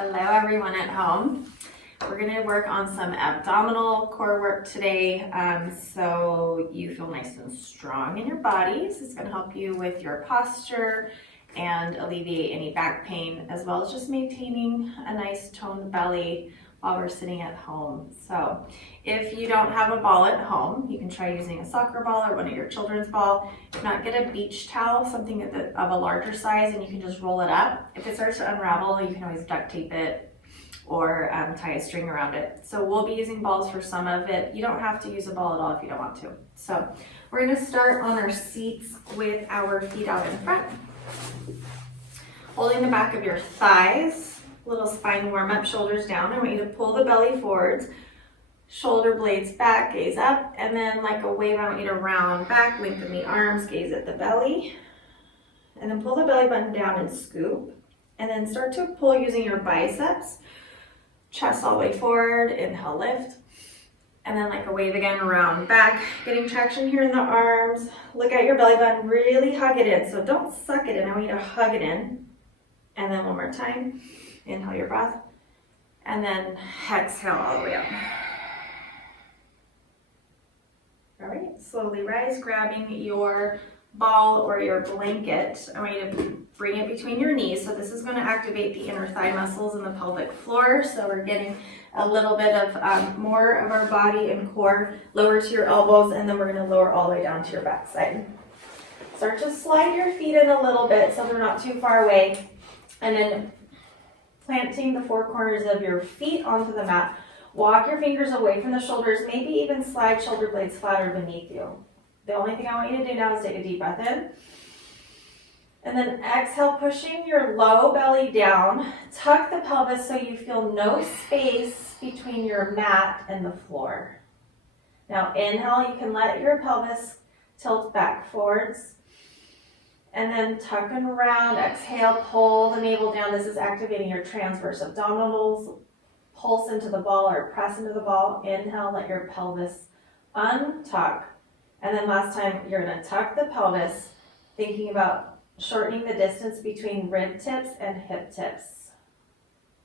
Hello everyone at home. We're going to work on some abdominal core work today so you feel nice and strong in your bodies. It's going to help you with your posture and alleviate any back pain, as well as just maintaining a nice toned belly while we're sitting at home. So if you don't have a ball at home, you can try using a soccer ball or one of your children's ball. If not, get a beach towel, something of a larger size, and you can just roll it up. If it starts to unravel, you can always duct tape it or tie a string around it. So we'll be using balls for some of it. You don't have to use a ball at all if you don't want to. So we're going to start on our seats with our feet out in front. Holding the back of your thighs, little spine warm up, shoulders down. I want you to pull the belly forwards, shoulder blades back, gaze up, and then like a wave, I want you to round back, lengthen the arms, gaze at the belly, and then pull the belly button down and scoop. And then start to pull using your biceps, chest all the way forward, inhale, lift. And then like a wave again, round back, getting traction here in the arms. Look at your belly button, really hug it in. So don't suck it in, I want you to hug it in. And then one more time, inhale your breath. And then exhale all the way up. All right, slowly rise, grabbing your ball or your blanket. I want you to bring it between your knees. So this is going to activate the inner thigh muscles in the pelvic floor. So we're getting a little bit of more of our body and core lower to your elbows, and then we're going to lower all the way down to your backside. Start to slide your feet in a little bit so they're not too far away. And then planting the four corners of your feet onto the mat. Walk your fingers away from the shoulders, maybe even slide shoulder blades flatter beneath you. The only thing I want you to do now is take a deep breath in. And then exhale, pushing your low belly down. Tuck the pelvis so you feel no space between your mat and the floor. Now inhale, you can let your pelvis tilt back forwards. And then tuck and round, exhale, pull the navel down. This is activating your transverse abdominals. Pulse into the ball or press into the ball. Inhale, let your pelvis untuck. And then last time, you're going to tuck the pelvis, thinking about shortening the distance between rib tips and hip tips.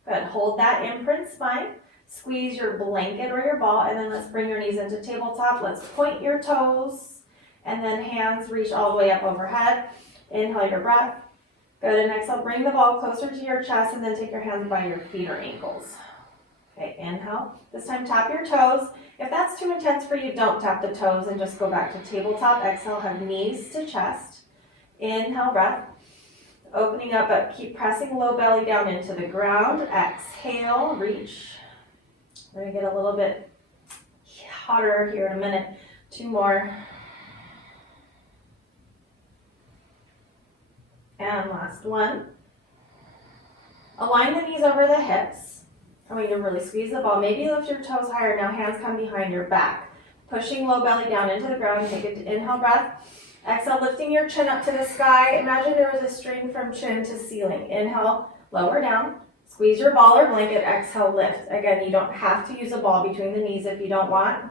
Good. Hold that imprint spine. Squeeze your blanket or your ball, and then let's bring your knees into tabletop. Let's point your toes, and then hands reach all the way up overhead. Inhale your breath. Good, and exhale, bring the ball closer to your chest, and then take your hands by your feet or ankles. Okay, inhale. This time tap your toes. If that's too intense for you, don't tap the toes and just go back to tabletop. Exhale, have knees to chest. Inhale, breath. Opening up, but keep pressing low belly down into the ground. Exhale, reach. We're going to get a little bit hotter here in a minute. Two more. And last one. Align the knees over the hips. I want you to really squeeze the ball. Maybe lift your toes higher. Now hands come behind your back. Pushing low belly down into the ground. Take an inhale breath. Exhale, lifting your chin up to the sky. Imagine there was a string from chin to ceiling. Inhale, lower down. Squeeze your ball or blanket. Exhale, lift. Again, you don't have to use a ball between the knees if you don't want.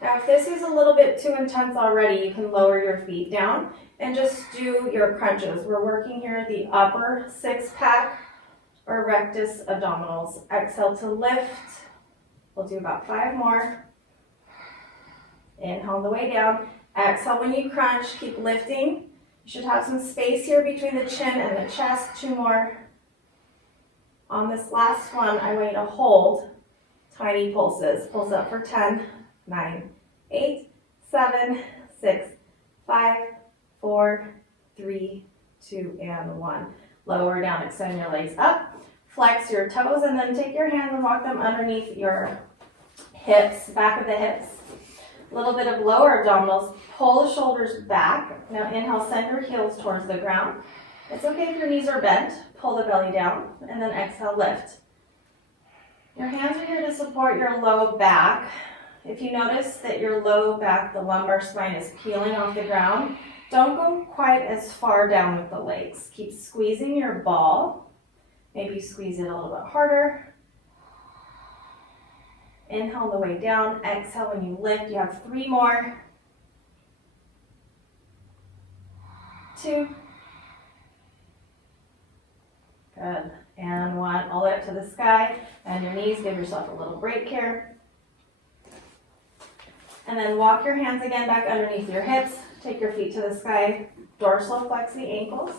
Now, if this is a little bit too intense already, you can lower your feet down and just do your crunches. We're working here at the upper six-pack or rectus abdominals. Exhale to lift. We'll do about 5 more. Inhale on the way down. Exhale when you crunch, keep lifting. You should have some space here between the chin and the chest. 2 more. On this last one, I want you to hold tiny pulses. Pulse up for 10, 9, 8, 7, 6, 5, 4, 3, 2, and 1. Lower down, extend your legs up. Flex your toes, and then take your hands and walk them underneath your hips, back of the hips. A little bit of lower abdominals. Pull the shoulders back. Now inhale, send your heels towards the ground. It's okay if your knees are bent. Pull the belly down, and then exhale, lift. Your hands are here to support your low back. If you notice that your low back, the lumbar spine, is peeling off the ground, don't go quite as far down with the legs. Keep squeezing your ball. Maybe squeeze it a little bit harder. Inhale on the way down. Exhale when you lift. You have 3 more. 2. Good. And 1. All the way up to the sky. knees, give yourself a little break here. And then walk your hands again back underneath your hips. Take your feet to the sky. Dorsal flex the ankles.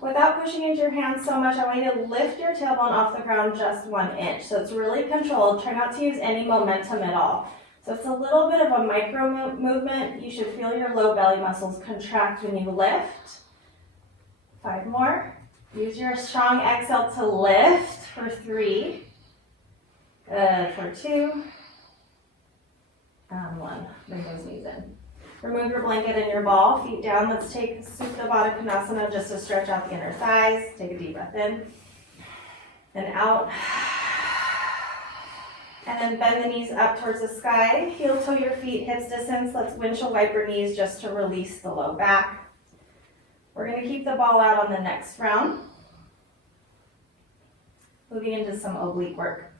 Without pushing into your hands so much, I want you to lift your tailbone off the ground just 1 inch. So it's really controlled. Try not to use any momentum at all. So it's a little bit of a micro movement. You should feel your low belly muscles contract when you lift. 5 more. Use your strong exhale to lift for 3. Good for 2. And 1. Bring those knees in. Remove your blanket and your ball, feet down. Let's take Supta Baddha Konasana just to stretch out the inner thighs. Take a deep breath in and out. And then bend the knees up towards the sky. Heel toe your feet, hips distance. Let's windshield wiper knees just to release the low back. We're going to keep the ball out on the next round. Moving into some oblique work.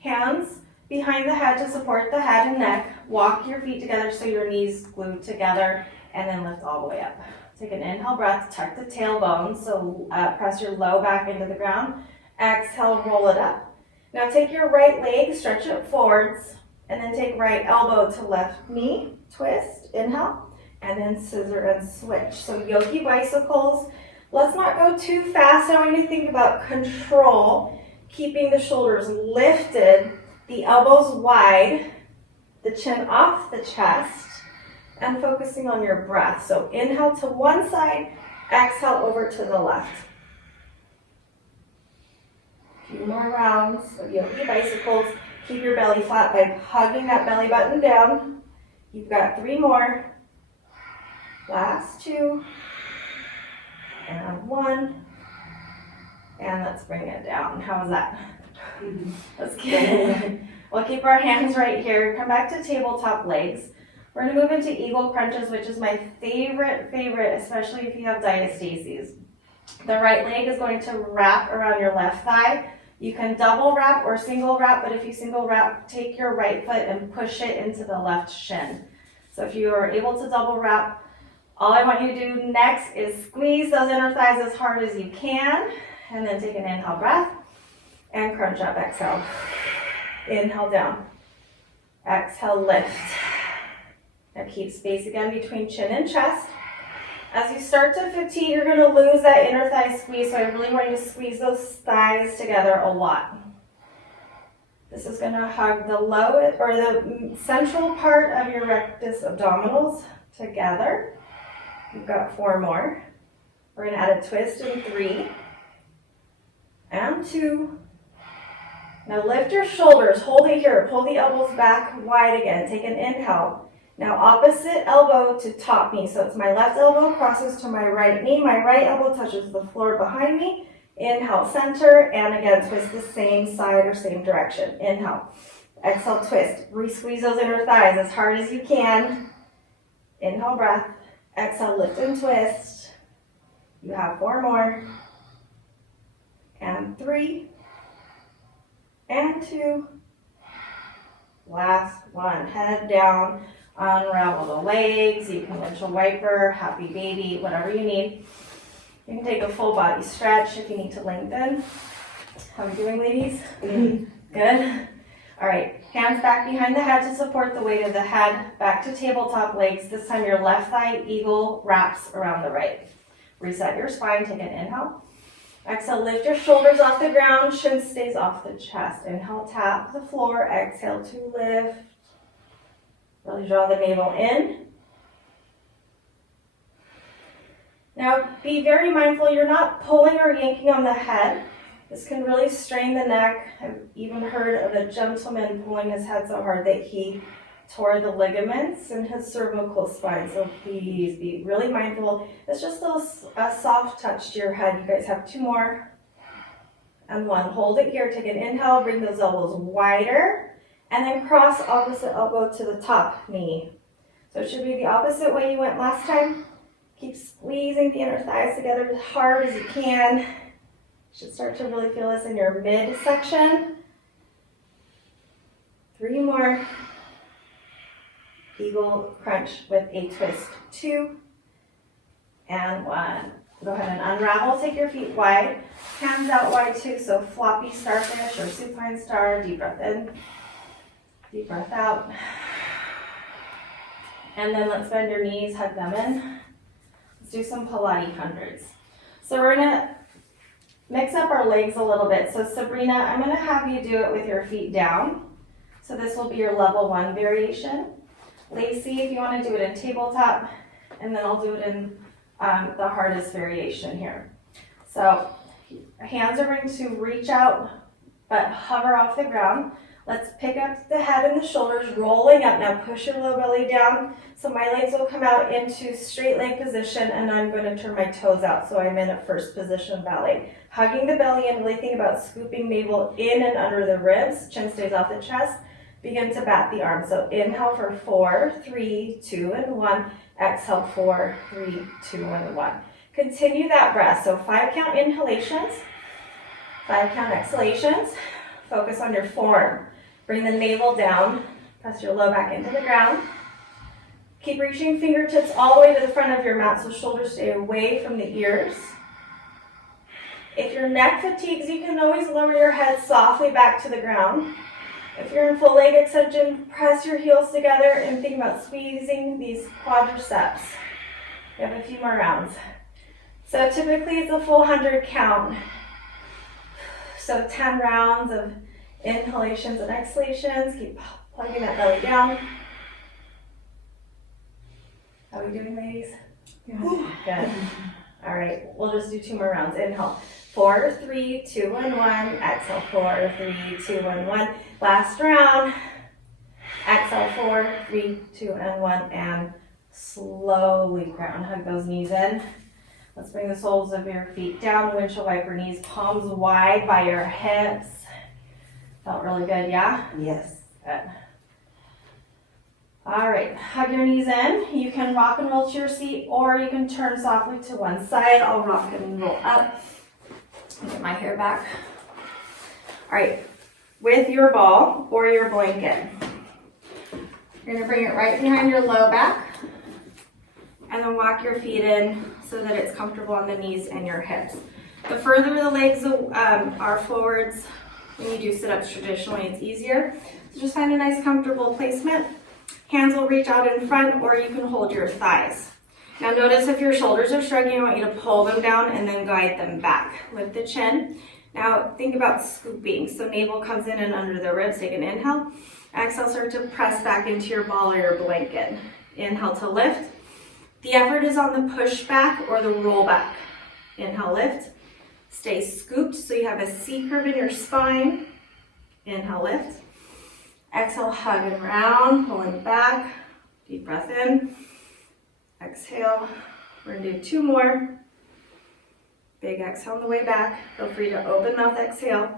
Hands behind the head to support the head and neck. Walk your feet together so your knees glued together, and then lift all the way up. Take an inhale breath, tuck the tailbone, so press your low back into the ground. Exhale, roll it up. Now take your right leg, stretch it forwards, and then take right elbow to left knee, twist, inhale, and then scissor and switch. So yogi bicycles. Let's not go too fast. I want you to think about control, keeping the shoulders lifted, the elbows wide, the chin off the chest, and focusing on your breath. So inhale to one side, exhale over to the left. A few more rounds of yogi bicycles. Keep your belly flat by hugging that belly button down. You've got 3 more. Last 2. And 1. And let's bring it down. How was that? That's good. We'll keep our hands right here. Come back to tabletop legs. We're going to move into eagle crunches, which is my favorite, especially if you have diastases. The right leg is going to wrap around your left thigh. You can double wrap or single wrap, but if you single wrap, take your right foot and push it into the left shin. So if you are able to double wrap, all I want you to do next is squeeze those inner thighs as hard as you can, and then take an inhale breath. And crunch up, exhale. Inhale down. Exhale, lift. Now keep space again between chin and chest. As you start to fatigue, you're going to lose that inner thigh squeeze, so I really want you to squeeze those thighs together a lot. This is going to hug the low or the central part of your rectus abdominals together. You've got 4 more. We're going to add a twist in 3 and 2. Now lift your shoulders, hold it here, pull the elbows back wide again. Take an inhale. Now opposite elbow to top knee. So it's my left elbow crosses to my right knee. My right elbow touches the floor behind me. Inhale, center, and again, twist the same side or same direction. Inhale. Exhale, twist. Re-squeeze those inner thighs as hard as you can. Inhale, breath. Exhale, lift and twist. You have 4 more. And 3. And 2. Last one. Head down. Unravel the legs. You can windshield wiper, happy baby, whatever you need. You can take a full body stretch if you need to lengthen. How are we doing, ladies? Good. All right. Hands back behind the head to support the weight of the head. Back to tabletop legs. This time your left thigh eagle wraps around the right. Reset your spine. Take an inhale. Exhale, lift your shoulders off the ground. Shin stays off the chest. Inhale, tap the floor. Exhale to lift. Really draw the navel in. Now, be very mindful you're not pulling or yanking on the head. This can really strain the neck. I've even heard of a gentleman pulling his head so hard that he tore the ligaments in his cervical spine. So please be really mindful. It's just a soft touch to your head. You guys have 2 more. And 1. Hold it here. Take an inhale. Bring those elbows wider. And then cross opposite elbow to the top knee. So it should be the opposite way you went last time. Keep squeezing the inner thighs together as hard as you can. You should start to really feel this in your midsection. 3 more. Eagle crunch with a twist. 2 and 1. Go ahead and unravel, take your feet wide, hands out wide too, so floppy starfish or supine star. Deep breath in, deep breath out. And then let's bend your knees, hug them in. Let's do some Pilates hundreds. So we're gonna mix up our legs a little bit. So Sabrina, I'm gonna have you do it with your feet down. So this will be your level 1 variation. Lacey, if you wanna do it in tabletop, and then I'll do it in the hardest variation here. So hands are going to reach out, but hover off the ground. Let's pick up the head and the shoulders, rolling up. Now push your low belly down. So my legs will come out into straight leg position, and I'm going to turn my toes out. So I'm in a first position ballet. Hugging the belly and really think about scooping navel in and under the ribs. Chin stays off the chest. Begin to bat the arms. So inhale for 4, 3, 2, and 1. Exhale, 4, 3, 2, and 1. Continue that breath. So 5 count inhalations, 5 count exhalations. Focus on your form. Bring the navel down. Press your low back into the ground. Keep reaching fingertips all the way to the front of your mat so shoulders stay away from the ears. If your neck fatigues, you can always lower your head softly back to the ground. If you're in full leg extension, press your heels together and think about squeezing these quadriceps. We have a few more rounds. So typically it's a full 100 count. So 10 rounds of inhalations and exhalations. Keep plugging that belly down. How are we doing, ladies? Good. All right, we'll just do 2 more rounds. Inhale. 4, 3, 2, and 1. Exhale, 4, 3, 2, and 1. Last round. Exhale, 4, 3, 2, and 1. And slowly ground. Hug those knees in. Let's bring the soles of your feet down. Windshield wiper knees, palms wide by your hips. Felt really good, yeah? Yes. Good. All right, hug your knees in. You can rock and roll to your seat, or you can turn softly to one side. I'll rock and roll up. Get my hair back. All right, with your ball or your blanket, you're gonna bring it right behind your low back, and then walk your feet in so that it's comfortable on the knees and your hips. The further the legs are forwards, when you do sit-ups traditionally, it's easier. So just find a nice comfortable placement. Hands will reach out in front, or you can hold your thighs. Now notice if your shoulders are shrugging, I want you to pull them down and then guide them back. Lift the chin. Now think about scooping. So navel comes in and under the ribs. Take an inhale. Exhale, start to press back into your ball or your blanket. Inhale to lift. The effort is on the push back or the roll back. Inhale, lift. Stay scooped so you have a C curve in your spine. Inhale, lift. Exhale, hug and round, pulling back. Deep breath in. Exhale. We're gonna do 2 more. Big exhale on the way back. Feel free to open mouth exhale.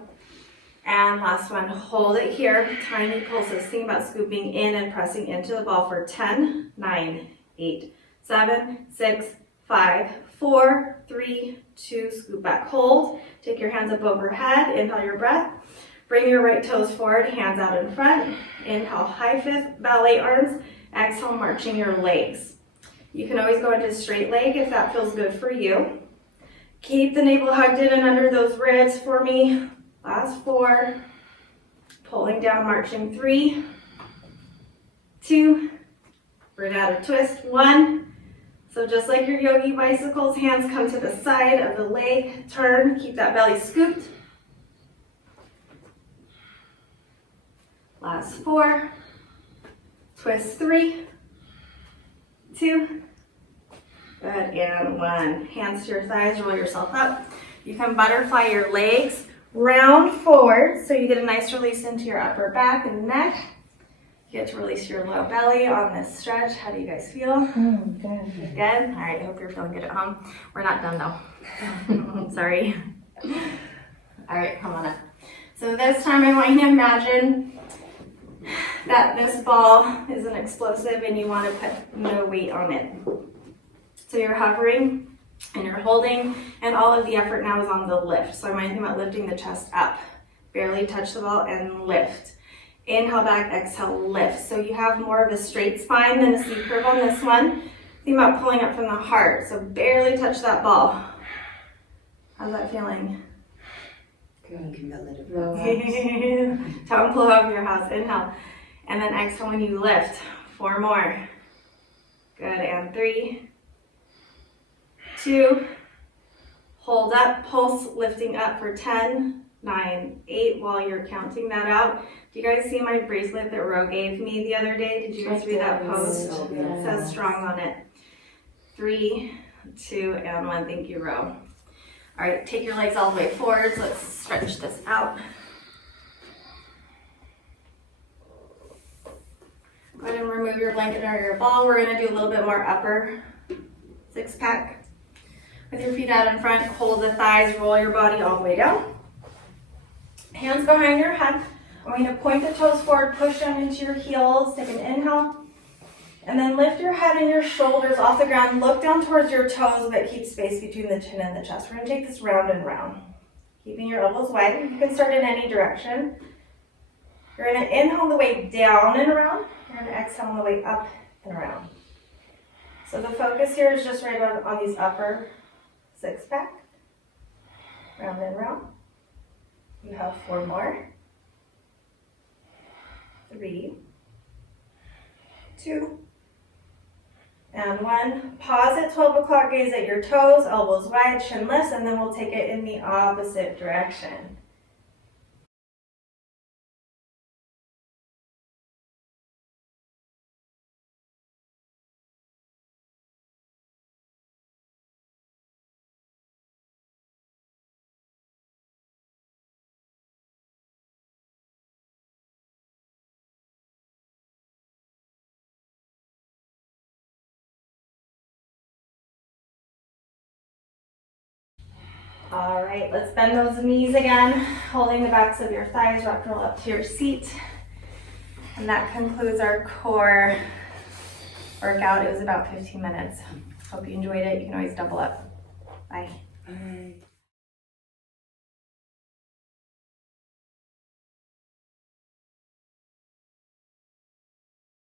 And last one, hold it here. Tiny pulses. Think about scooping in and pressing into the ball for 10, 9, 8, 7, 6, 5, 4, 3, 2, scoop back, hold. Take your hands up overhead, inhale your breath. Bring your right toes forward, hands out in front. Inhale, high fifth, ballet arms. Exhale, marching your legs. You can always go into straight leg if that feels good for you. Keep the navel hugged in and under those ribs for me. Last 4. Pulling down, marching 3, 2. We're gonna twist 1. So just like your yogi bicycles, hands come to the side of the leg, turn, keep that belly scooped. Last 4. Twist 3, 2. Good, and 1. Hands to your thighs, roll yourself up. You can butterfly your legs, round forward, so you get a nice release into your upper back and neck. You get to release your low belly on this stretch. How do you guys feel? Good. Good? All right, I hope you're feeling good at home. We're not done though. Sorry. All right, come on up. So this time I want you to imagine that this ball is an explosive and you want to put no weight on it. So you're hovering and you're holding, and all of the effort now is on the lift. So I want you to think about lifting the chest up. Barely touch the ball and lift. Inhale back, exhale, lift. So you have more of a straight spine than a C curve on this one. Think about pulling up from the heart. So barely touch that ball. How's that feeling? Good. Can feel it. Tongue blow up your house. Inhale. And then exhale when you lift. 4 more. Good. And 3, 2. Hold up. Pulse lifting up for 10, 9, 8 while you're counting that out. Do you guys see my bracelet that Ro gave me the other day? Did you guys read that post? So It says strong on it. 3, 2, and 1. Thank you, Ro. All right, take your legs all the way forwards. Let's stretch this out. Go ahead and remove your blanket or your ball. We're gonna do a little bit more upper 6-pack. With your feet out in front, hold the thighs, roll your body all the way down. Hands behind your head. I'm going to point the toes forward, push down into your heels. Take an inhale. And then lift your head and your shoulders off the ground. Look down towards your toes, but keep space between the chin and the chest. We're going to take this round and round. Keeping your elbows wide. You can start in any direction. You're going to inhale the way down and around. You're going to exhale on the way up and around. So the focus here is just right on these upper 6-pack. Round and round. You have 4 more. 3, 2, and 1. Pause at 12 o'clock, gaze at your toes, elbows wide, chin lifts, and then we'll take it in the opposite direction. All right, let's bend those knees again, holding the backs of your thighs, rock roll up to your seat. And that concludes our core workout. It was about 15 minutes. Hope you enjoyed it. You can always double up. Bye. Bye.